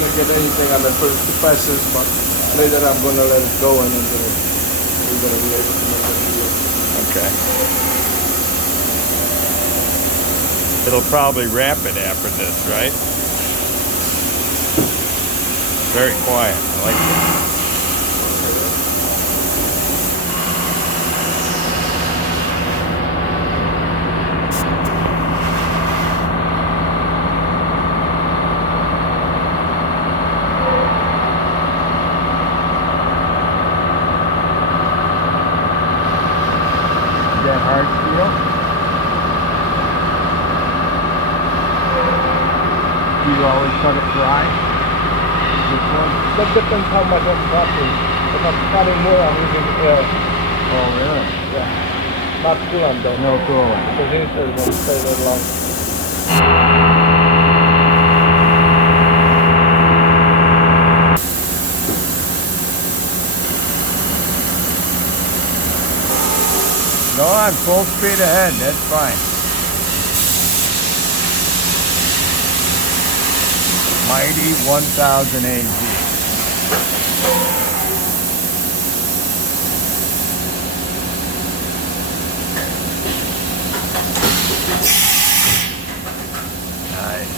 gonna get anything on the first two passes, but later I'm gonna let it go and then we're gonna be able to make a video. Okay. It'll probably wrap it after this, right? Very quiet. I like it. That hard steel? Do you always cut it dry? This one? That depends how much I'm cutting. If I'm cutting more, I'm using air. Oh, really? Yeah. Not coolant though. No coolant. Because insert won't stay that long. Go on, full speed ahead, that's fine. Mighty 1000 AG. Nice.